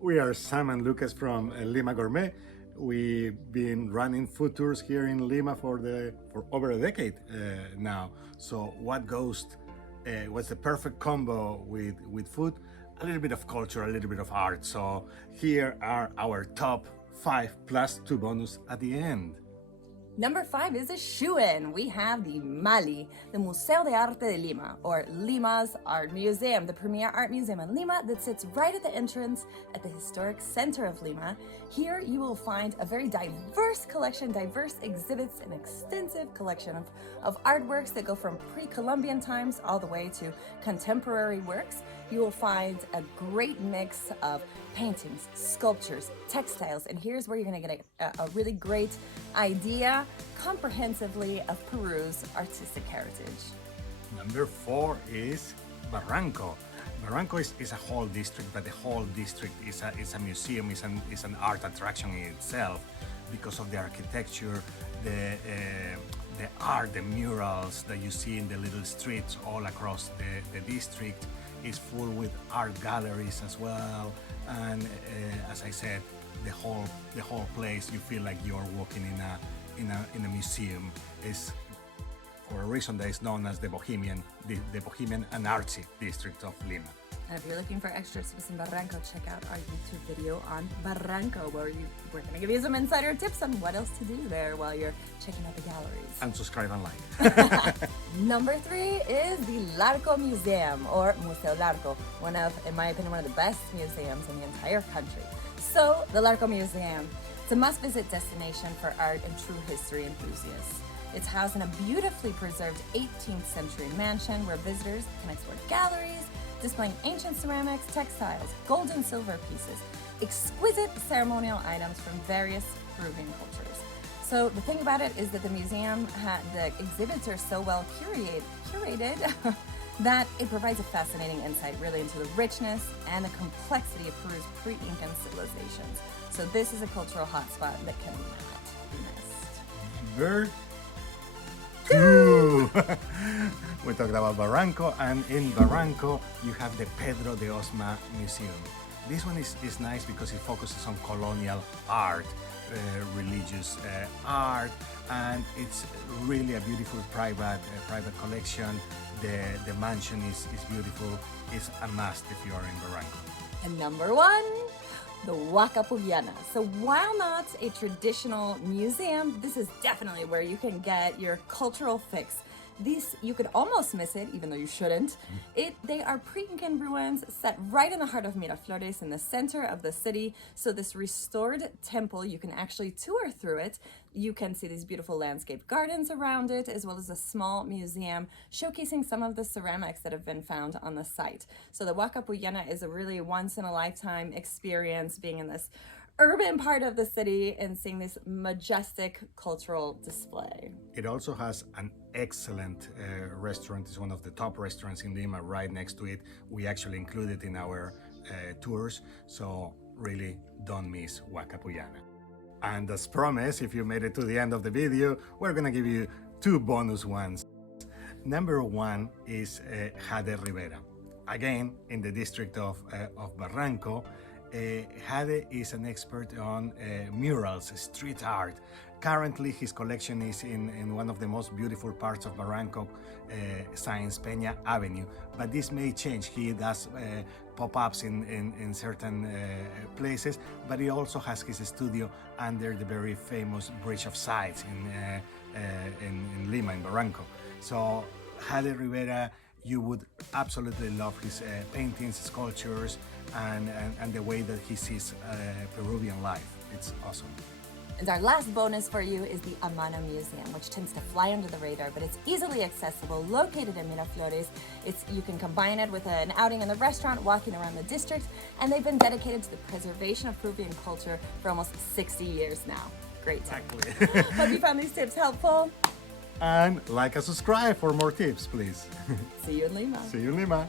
We are Sam and Lucas from Lima Gourmet. We've been running food tours here in Lima for over a decade now. So what's the perfect combo with food? A little bit of culture, a little bit of art. So here are our top 5 plus 2 bonus at the end. Number 5 is a shoo-in. We have the MALI, the Museo de Arte de Lima, or Lima's Art Museum, the premier art museum in Lima that sits right at the entrance at the historic center of Lima. Here you will find a very diverse collection, diverse exhibits, an extensive collection of artworks that go from pre-Columbian times all the way to contemporary works. You will find a great mix of paintings, sculptures, textiles, and here's where you're gonna get a really great idea comprehensively of Peru's artistic heritage. Number 4 is Barranco. Barranco is a whole district, but the whole district is a museum, is an art attraction in itself because of the architecture, the art, the murals that you see in the little streets all across the district is full with art galleries as well. And as I said, the whole place, you feel like you're walking in a museum. Is for a reason that is known as the Bohemian and Artsy district of Lima. And if you're looking for extra tips in Barranco, check out our YouTube video on Barranco, where we're going to give you some insider tips on what else to do there while you're checking out the galleries. And subscribe and like. Number 3 is the Larco Museum, or Museo Larco, in my opinion, one of the best museums in the entire country. So, the Larco Museum, it's a must-visit destination for art and true history enthusiasts. It's housed in a beautifully preserved 18th century mansion where visitors can explore galleries, displaying ancient ceramics, textiles, gold and silver pieces, exquisite ceremonial items from various Peruvian cultures. So the thing about it is that the museum, the exhibits are so well curated that it provides a fascinating insight really into the richness and the complexity of Peru's pre-Incan civilizations. So this is a cultural hotspot that cannot be missed. Number 2. We talked about Barranco, and in Barranco you have the Pedro de Osma Museum. This one is nice because it focuses on colonial art, religious art, and it's really a beautiful private collection. The mansion is beautiful. It's a must if you are in Barranco. And number 1, the Huacapuyana. So while not a traditional museum, this is definitely where you can get your cultural fix. You could almost miss it, even though you shouldn't. They are pre-Incan ruins set right in the heart of Miraflores in the center of the city. So this restored temple, you can actually tour through it. You can see these beautiful landscape gardens around it, as well as a small museum showcasing some of the ceramics that have been found on the site. So the Huacapuyana is a really once-in-a-lifetime experience, being in this urban part of the city and seeing this majestic cultural display. It also has an excellent restaurant. It's one of the top restaurants in Lima, right next to it. We actually include it in our tours, so really don't miss Huacapuyana. And as promised, if you made it to the end of the video, we're gonna give you 2 bonus ones. Number 1 is Jade Rivera. Again, in the district of Barranco. Jade is an expert on murals, street art. Currently, his collection is in one of the most beautiful parts of Barranco, Sáenz Peña Avenue, but this may change. He does pop-ups in certain places, but he also has his studio under the very famous Bridge of Sighs in Lima, in Barranco. So Jade Rivera, you would absolutely love his paintings, sculptures, and the way that he sees Peruvian life. It's awesome. And our last bonus for you is the Amano Museum, which tends to fly under the radar, but it's easily accessible, located in Miraflores. You can combine it with an outing in the restaurant, walking around the district, and they've been dedicated to the preservation of Peruvian culture for almost 60 years now. Great time. Exactly. Hope you found these tips helpful. And like and subscribe for more tips, please. See you in Lima. See you in Lima.